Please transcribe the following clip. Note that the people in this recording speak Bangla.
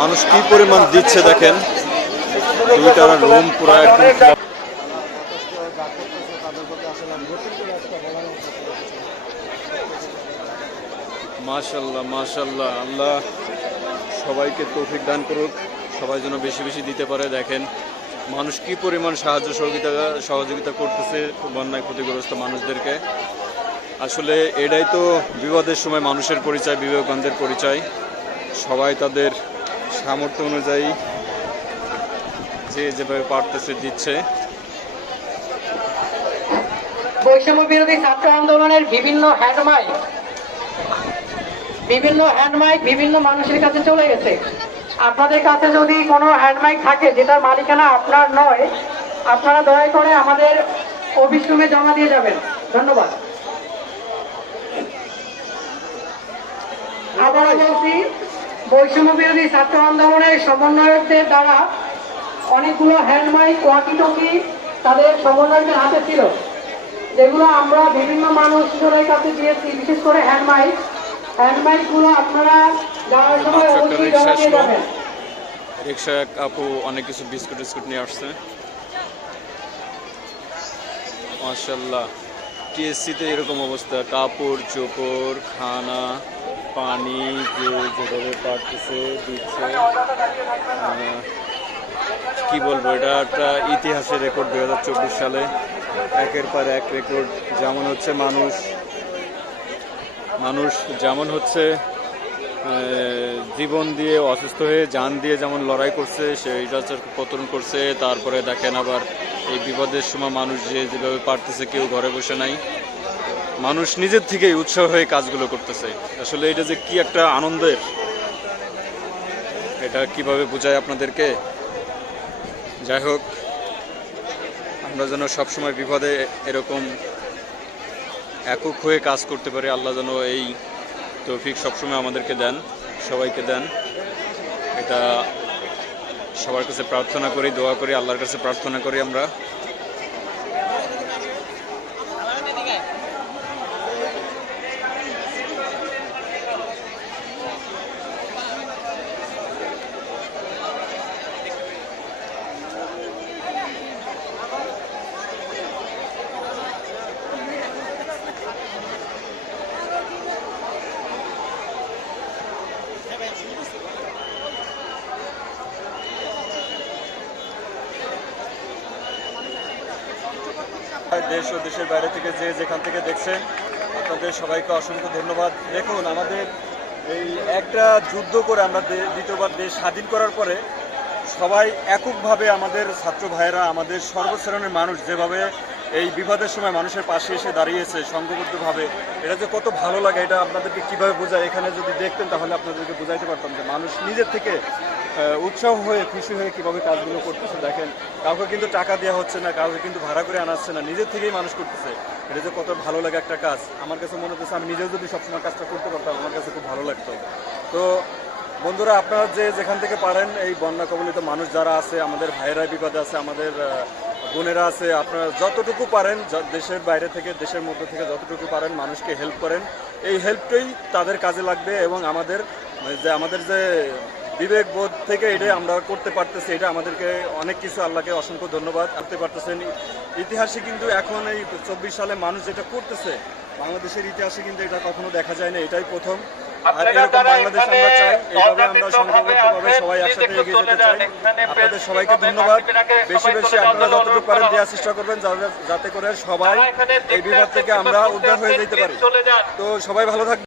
মানুষ কি পরিমাণ দিচ্ছে দেখেন, দুইটা রুম পুরো একদম। মাশাআল্লাহ মাশাআল্লাহ, আল্লাহ সবাইকে তৌফিক দান করুক, সবাই যেন বেশি বেশি দিতে পারে। দেখেন মানুষ কি পরিমাণ সাহায্য সহযোগিতা করতেছে বন্যায় ক্ষতিগ্রস্ত মানুষদেরকে। আসলে এটাই তো বিপদের সময় মানুষের পরিচয়, বিবেকবানদের পরিচয়। সবাই তাদের সামর্থ্য অনুযায়ী যে যেভাবে পারতেছে দিচ্ছে। বৈষম্য বিরোধী ছাত্র আন্দোলনের বিভিন্ন হ্যান্ডমাইক বিভিন্ন মানুষের কাছে চলে গেছে। আপনাদের কাছে যদি কোনো হ্যান্ডমাইক থাকে যেটার মালিকানা আপনার নয়, আপনারা দয়া করে আমাদের অফিস রুমে জমা দিয়ে যাবেন। ধন্যবাদ। আবারও বলছি, বৈষম্য বিরোধী ছাত্র আন্দোলনের সমন্বয়কদের দ্বারা অনেকগুলো হ্যান্ডমাইক, ওয়াকিটকি তাদের সমন্বয়কদের হাতে ছিল, যেগুলো আমরা বিভিন্ন মানুষজনের কাছে দিয়েছি। বিশেষ করে হ্যান্ডমাইক গুলো আপনারা যাওয়ার সময় অবশ্যই জমা দিয়ে যাবেন। রিক্সা এক আপু অনেক কিছু বিস্কুট নিয়ে আসছে। মাশাআল্লাহ, টিএসসিতে এরকম অবস্থা, কাপড় চোপড়, খানা, পানি যেভাবে পারতেছে দিচ্ছে। কি বলবো, এটা একটা ইতিহাসের রেকর্ড। 2024 সালে একের পর এক রেকর্ড। যেমন হচ্ছে মানুষ যেমন হচ্ছে জীবন দিয়ে, অসুস্থ হয়ে জান দিয়ে যেমন লড়াই করছে, সেইটা পতন করছে। তারপরে দেখেন আবার এই বিপদের সময় মানুষ যেভাবে পারতেছে, কেউ ঘরে বসে নাই, মানুষ নিজের থেকেই উৎসাহ হয়ে কাজগুলো করতেছে। আসলে এটা যে কি একটা আনন্দের, এটা কিভাবে বোঝায় আপনাদেরকে। যাই হোক, আমরা যেন সবসময় বিপদে এরকম একক হয়ে কাজ করতে পারি। আল্লাহ যেন এই তৌফিক সবসময় আমাদেরকে দেন, সবাইকে দেন। এটা সবার কাছে প্রার্থনা করি, দোয়া করি, আল্লাহর কাছে প্রার্থনা করি আমরা। দেশ ও দেশের বাইরে থেকে যে যেখান থেকে দেখছেন, আপনাদের সবাইকে অসংখ্য ধন্যবাদ। দেখুন, আমাদের এই একটা যুদ্ধ করে আমরা দ্বিতীয়বার দেশ স্বাধীন করার পরে সবাই এককভাবে, আমাদের ছাত্র ভাইয়েরা, আমাদের সর্বশ্রেণীর মানুষ যেভাবে এই বিপদের সময় মানুষের পাশে এসে দাঁড়িয়েছে সংঘবদ্ধভাবে, এটা যে কত ভালো লাগে, এটা আপনাদেরকে কীভাবে বোঝায়। এখানে যদি দেখতেন তাহলে আপনাদেরকে বোঝাইতে পারতাম যে মানুষ নিজের থেকে উৎসাহ হয়ে, খুশি হয়ে কীভাবে কাজগুলো করতেছে। দেখেন, কাউকে কিন্তু টাকা দেওয়া হচ্ছে না, কাউকে কিন্তু ভাড়া করে আনাচ্ছে না, নিজের থেকেই মানুষ করতেছে। এটা যে কত ভালো লাগে একটা কাজ। আমার কাছে মনে হচ্ছে আমি নিজেও যদি সবসময় কাজটা করতে পারতাম, আমার কাছে খুব ভালো লাগতো। তো বন্ধুরা, আপনারা যে যেখান থেকে পারেন, এই বন্যা কবলিত মানুষ যারা আছে, আমাদের ভাইয়েরা বিপদে আছে, আমাদের বোনেরা আছে, আপনারা যতটুকু পারেন দেশের বাইরে থেকে, দেশের মধ্যে থেকে যতটুকু পারেন মানুষকে হেল্প করেন। এই হেল্পটাই তাদের কাজে লাগবে এবং আমাদের যে বিবেকবোধ থেকে এটাই আমরা করতে পারতেছি। এটা আমাদেরকে অনেক কিছু, আল্লাহকে অসংখ্য ধন্যবাদ করতে পারতেছেন। ইতিহাসে কিন্তু এখন এই 24 সালে মানুষ যেটা করতেছে, বাংলাদেশের ইতিহাসে কিন্তু এটা কখনো দেখা যায় না, এটাই প্রথম। আর এরকম বাংলাদেশ আমরা চাই, এইভাবে আমরা সংঘবদ্ধভাবে সবাই একসাথে এগিয়ে যেতে চাই। আপনাদের সবাইকে ধন্যবাদ। বেশি বেশি আপনারা যতটুকু পারেন দেওয়ার চেষ্টা করবেন, যাতে করে সবাই এই বিপদ থেকে আমরা উদ্ধার হয়ে যেতে পারি। তো সবাই ভালো থাকবেন।